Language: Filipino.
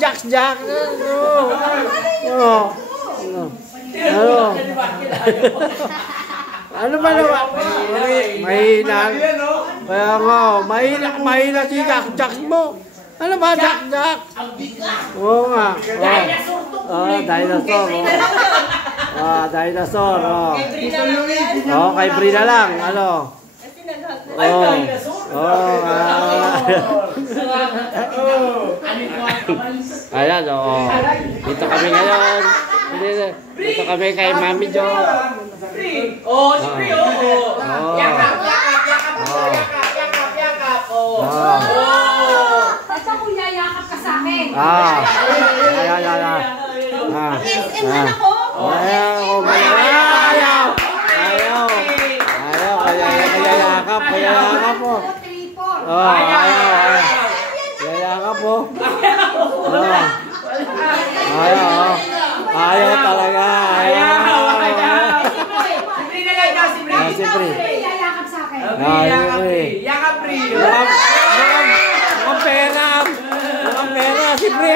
Jack. Ano? Ano ba naman? Mahina. Kaya nga, mahina si Jack mo. Ano ba, Jack? Oo nga. Dinosaur. Dinosaur. Kay Brina lang. Ano? Ayan, dito kami ngayon. Dito kami kay Mami Jo. Yakap. Basta kung yayakap ka sa akin. Ayaw. Yayakap po. Yayakap po. Ayaw talaga. Yayakap sa akin. Yakap, Pri. Mukhang pera si Pri.